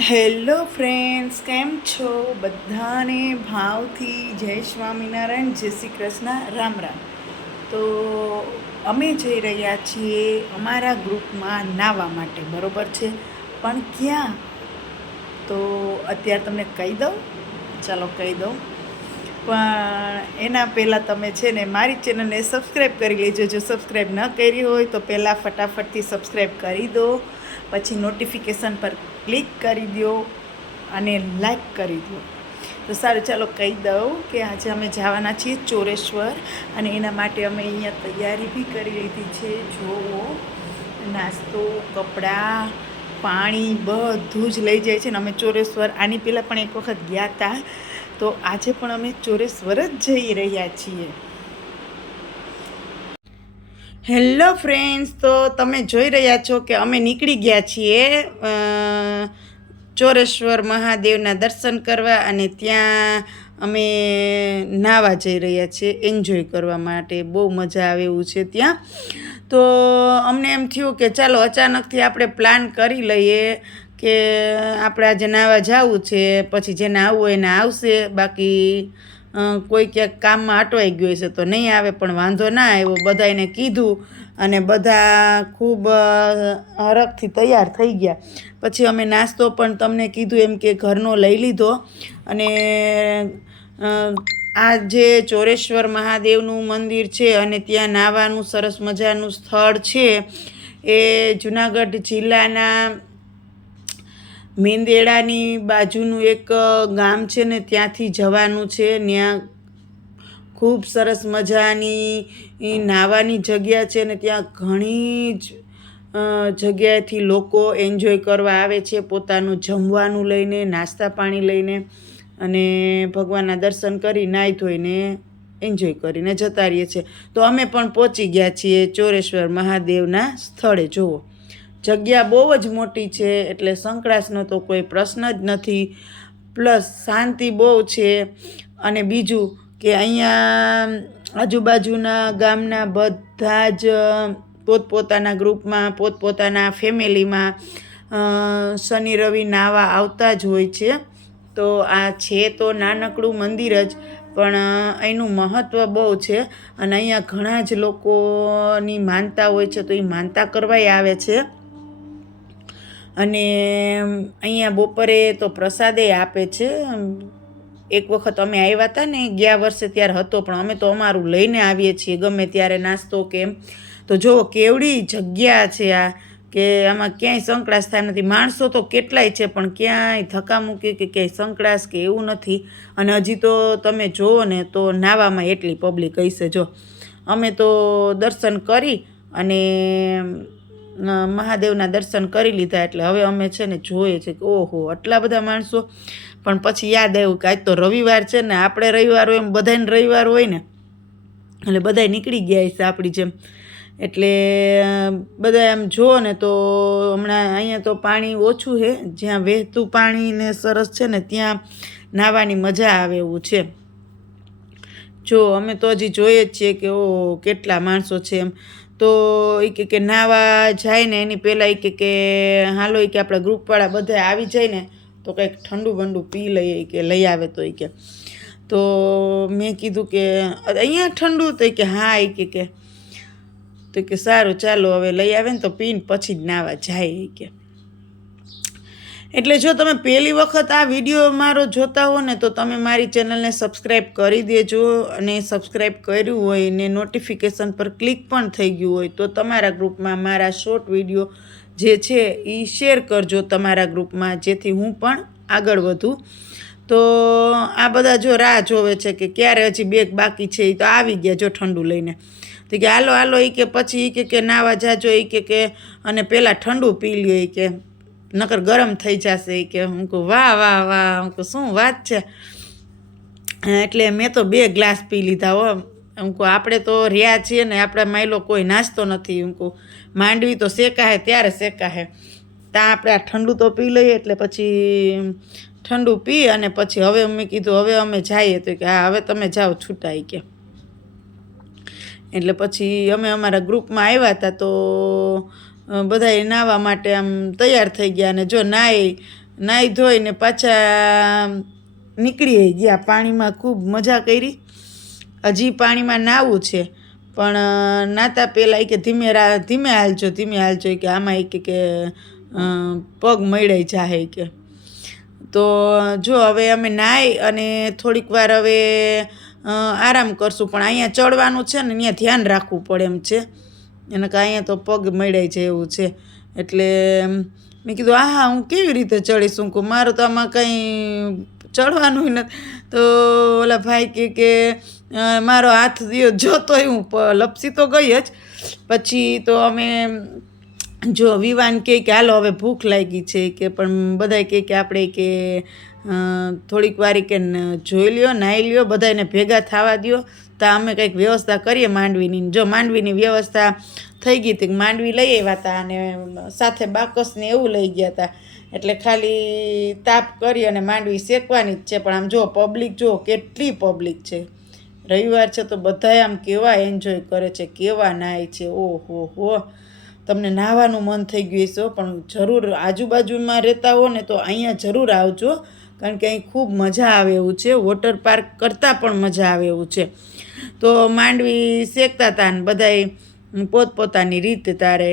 Hello friends, કેમ છો? બધાને ભાવથી જય સ્વામિનારાયણ, જય શ્રી કૃષ્ણ, રામ રામ. તો અમે જઈ રહ્યા છીએ અમારા ગ્રુપમાં નાહવા માટે, બરોબર છે? પણ ક્યાં? તો અત્યારે તમને કહી દઉં, ચાલો કહી દઉં. પણ એના પહેલાં તમે છે ને મારી ચેનલને સબસ્ક્રાઈબ કરી લેજો. જો સબસ્ક્રાઈબ ન કરી હોય તો પહેલાં ફટાફટથી સબસ્ક્રાઈબ કરી દો. પછી નોટિફિકેશન પર ક્લિક કરી દો અને લાઈક કરી દો. તો સારું, ચાલો કહી દઉં કે આજે અમે જવાના છીએ ચોરેશ્વર અને એના માટે અમે અહીંયા તૈયારી બી કરી લીધી છે. જોવો નાસ્તો, કપડાં, પાણી બધું જ લઈ જાય છે ને અમે ચોરેશ્વર. આની પહેલાં પણ એક વખત ગયા હતા તો આજે પણ અમે ચોરેશ્વર જ જઈ રહ્યા છીએ. હેલો ફ્રેન્ડ્સ, તો તમે જોઈ રહ્યા છો કે અમે નીકળી ગયા છીએ ચોરેશ્વર મહાદેવના દર્શન કરવા અને ત્યાં અમે નાહવા જઈ રહ્યા છીએ એન્જોય કરવા માટે. બહુ મજા આવે એવું છે ત્યાં. તો અમને એમ થયું કે ચાલો અચાનકથી આપણે પ્લાન કરી લઈએ કે આપણે આજે નાહવા જવું છે, પછી જેને આવવું એને આવશે, બાકી કોઈ ક્યાંક કામમાં અટવાઈ ગયું છે તો નહીં આવે, પણ વાંધો ના આવ્યો. બધાને કીધું અને બધા ખૂબ હરખથી તૈયાર થઈ ગયા. પછી અમે નાસ્તો પણ તમને કીધું એમ કે ઘરનો લઈ લીધો અને આ જે ચોરેશ્વર મહાદેવનું મંદિર છે અને ત્યાં નાહવાનું સરસ મજાનું સ્થળ છે, એ જુનાગઢ જિલ્લાના મેંદેડાની બાજુનું એક ગામ છે ને ત્યાંથી જવાનું છે. ત્યાં ખૂબ સરસ મજાની નાવાની જગ્યા છે ને ત્યાં ઘણી જ જગ્યાએથી લોકો એન્જોય કરવા આવે છે પોતાનું જમવાનું લઈને, નાસ્તા પાણી લઈને અને ભગવાનના દર્શન કરી, નાહી ધોઈને એન્જોય કરીને જતા રહીએ છીએ. તો અમે પણ પહોંચી ગયા છીએ ચોરેશ્વર મહાદેવના સ્થળે, જુઓ. જગ્યા બહુ જ મોટી છે એટલે સંકળાશનો તો કોઈ પ્રશ્ન જ નથી. પ્લસ શાંતિ બહુ છે. અને બીજું કે અહીંયા આજુબાજુના ગામના બધા જ પોતપોતાના ગ્રુપમાં, પોતપોતાના ફેમિલીમાં શનિ, રવિ, નાવા આવતા જ હોય છે. તો આ છે તો નાનકડું મંદિર જ, પણ એનું મહત્ત્વ બહુ છે. અને અહીંયા ઘણા જ લોકોની માનતા હોય છે તો એ માનતા કરવાય આવે છે. અને અહીંયા બપોરે તો પ્રસાદે આપે છે. એક વખત અમે આવ્યા હતા ને, ગયા વર્ષે ત્યારે હતો, પણ અમે તો અમારું લઈને આવીએ છીએ, ગમે ત્યારે નાસ્તો કેમ તો જુઓ કેવડી જગ્યા છે આ, કે આમાં ક્યાંય સંકળાશ થાય નથી. માણસો તો કેટલાય છે, પણ ક્યાંય ધક્કામુક્કી કે ક્યાંય સંકળાશ કે એવું નથી. અને હજી તો તમે જુઓ ને, તો નાવામાં એટલી પબ્લિક હશે જો. અમે તો દર્શન કરી અને મહાદેવના દર્શન કરી લીધા એટલે હવે અમે છે ને જોઈએ છે કે ઓહો, આટલા બધા માણસો. પણ પછી યાદ આવ્યું કે આજ તો રવિવાર છે ને, આપણે રવિવાર હોય એમ બધાને રવિવાર હોય ને, એટલે બધાય નીકળી ગયા છે આપણી જેમ. એટલે બધા આમ જુઓ ને તો હમણાં અહીંયા તો પાણી ઓછું છે જ્યાં વહેતું પાણી ને સરસ છે ને, ત્યાં નાહવાની મજા આવે એવું છે. જો, અમે તો હજી જોઈએ જ છીએ કે ઓ કેટલા માણસો છે એમ. તો એ કે કે નાવા જાય ને એની પહેલાં એ કે કે હાલો એ કે આપણા ગ્રુપવાળા બધા આવી જાય ને તો કંઈક ઠંડુ બંડુ પી લઈએ કે લઈ આવે તો એ કે. તો મેં કીધું કે અહીંયા ઠંડુ તો એ કે હા એ કે કે. તો કે સારું ચાલો હવે લઈ આવે ને તો પીને પછી જ નાવા જાય એ કે. એટલે જો તમે પહેલી વખત આ વીડિયો મારો જોતા હો ને, તો તમે મારી ચેનલને સબસ્ક્રાઈબ કરી દેજો અને સબસ્ક્રાઈબ કર્યું હોય ને નોટિફિકેશન પર ક્લિક પણ થઈ ગયું હોય, તો તમારા ગ્રુપમાં મારા શોર્ટ વીડિયો જે છે એ શેર કરજો તમારા ગ્રુપમાં જેથી હું પણ આગળ વધું. તો આ બધા જો રાહ જોવે છે કે ક્યારે હજી બેગ બાકી છે, એ તો આવી ગયા જો ઠંડુ લઈને. તો કે હાલો હાલો એ કે પછી એ કે નાવા જાજો એ કે અને પહેલાં ઠંડુ પી લ્યો એ કે. નકર ગરમ થઈ જશે કે હું કહું, વાહ વાહ વાહ. હું કહું, શું વાત છે? એટલે મેં તો બે ગ્લાસ પી લીધા હો. હું કહું, આપણે તો રહ્યા છીએ ને આપણે માયલો કોઈ નાસ્તો નથી. હું માંડવી તો શેકાહે, ત્યારે શેકાહે. ત્યાં આપણે આ ઠંડુ તો પી લઈએ એટલે પછી ઠંડુ પી અને પછી હવે અમે કીધું, હવે અમે જઈએ. તો કે, હા, હવે તમે જાઓ છૂટાઈ કે. એટલે પછી અમે અમારા ગ્રુપમાં આવ્યા હતા તો અ, બધાય નાહવા માટે આમ તૈયાર થઈ ગયા અને જો નાહી નાહી ધોઈને પાછા નીકળી ગયા. પાણીમાં ખૂબ મજા કરી. હજી પાણીમાં નાહવું છે. પણ નાતા પહેલાં કે ધીમે રા ધીમે હાલજો ધીમે હાલજો. કે આમાં એક કે પગ મળાઈ જાય કે. તો જો હવે અમે નાહી અને થોડીક વાર હવે આરામ કરશું. પણ અહીંયા ચડવાનું છે ને અહીંયા ધ્યાન રાખવું પડે એમ છે. એને કે અહીંયા તો પગ મળ્યા છે એવું છે. એટલે મેં કીધું આ હા હું કેવી રીતે ચડીશું કહું મારું તો આમાં કંઈ ચડવાનું નથી. તો ઓલા ભાઈ કે કે મારો હાથ દિયો જોતોય હું લપસી તો ગઈ જ. પછી તો અમે જો વિવાન કે, હાલો, હવે ભૂખ લાગી છે કે, પણ બધાય કહે કે, આપણે કે થોડીક વાર કે જોઈ લ્યો નાહી લ્યો બધાને ભેગા થવા દ્યો. તો અમે કંઈક વ્યવસ્થા કરીએ માંડવીની. જો માંડવીની વ્યવસ્થા થઈ ગઈ હતી માંડવી લઈ આવ્યા હતા અને સાથે બાકસને એવું લઈ ગયા હતા એટલે ખાલી તાપ કરી અને માંડવી શેકવાની જ છે. પણ આમ જો પબ્લિક, જો કેટલી પબ્લિક છે. રવિવાર છે તો બધાય આમ કેવા એન્જોય કરે છે, કેવા નાય છે. ઓહો હો. તમને નાહવાનું મન થઈ ગયું છે પણ જરૂર આજુબાજુમાં રહેતા હો ને તો અહીંયા જરૂર આવજો. કારણ કે અહીં ખૂબ મજા આવે એવું છે. વોટર પાર્ક કરતાં પણ મજા આવે એવું છે. તો માંડવી શેકતા હતા ને બધાય પોતપોતાની રીતે તારે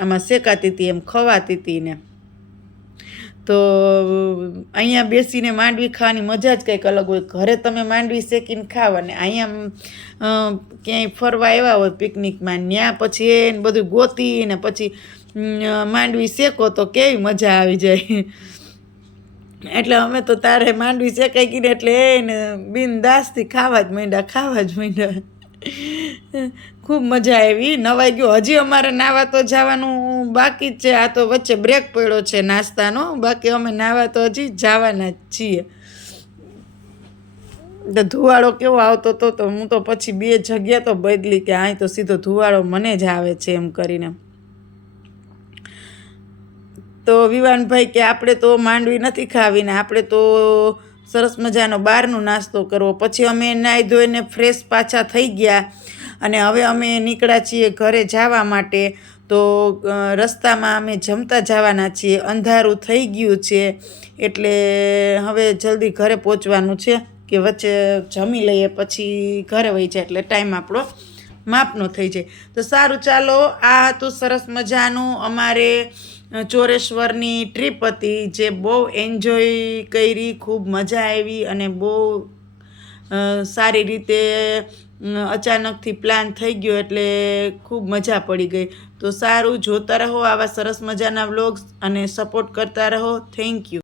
આમાં શેકાતી હતી એમ ખવાતી હતી ને. તો અહીંયા બેસીને માંડવી ખાવાની મજા જ કંઈક અલગ હોય. ઘરે તમે માંડવી શેકીને ખાવ અને અહીંયા ક્યાંય ફરવા આવ્યા હોય પિકનિકમાં ત્યાં પછી એને બધું ગોતી ને પછી માંડવી શેકો તો કેવી મજા આવી જાય. એટલે અમે તો તારે માંડવી શેકાઈ ગઈને એટલે એને બિનદાસથી ખાવા જ માંડ્યા, ખાવા જ માંડ્યા. ખૂબ મજા આવી. નવાઈ ગયો. હજી અમારે નાવા તો જવાનું બાકી છે, આ તો વચ્ચે બ્રેક પડ્યો છે નાસ્તાનો, બાકી અમે નાવા તો હજી જવાના જ છીએ. તો ધુવાળો કેવો આવતો હતો તો હું તો પછી બે જગ્યા તો બદલી કે અહીં તો સીધો ધુવાળો મને જ આવે છે એમ કરીને. તો વિવાનભાઈ કે આપણે તો માંડવી નથી ખાવીને, આપણે તો સરસ મજાનો બહારનો નાસ્તો કરવો. પછી અમે નાહી ધોઈને ફ્રેશ પાછા થઈ ગયા અને હવે અમે નીકળ્યા છીએ ઘરે જવા માટે. તો રસ્તામાં અમે જમતા જવાના છીએ, અંધારું થઈ ગયું છે, એટલે હવે જલ્દી ઘરે પહોંચવાનું છે કે વચ્ચે જમી લઈએ, પછી ઘરે વહી જાય, એટલે ટાઈમ આપણો માપનો થઈ જાય. તો સારું, ચાલો, આ હતું સરસ મજાનું અમારે ચોરેશ્વરની ટ્રીપ હતી, જે બહુ એન્જોય કરી, ખૂબ મજા આવી અને બહુ સારી રીતે અચાનકથી પ્લાન થઈ ગયો એટલે ખૂબ મજા પડી ગઈ. તો સારું, જોતા રહો આવા સરસ મજાના વ્લોગ્સ અને સપોર્ટ કરતા રહો. Thank you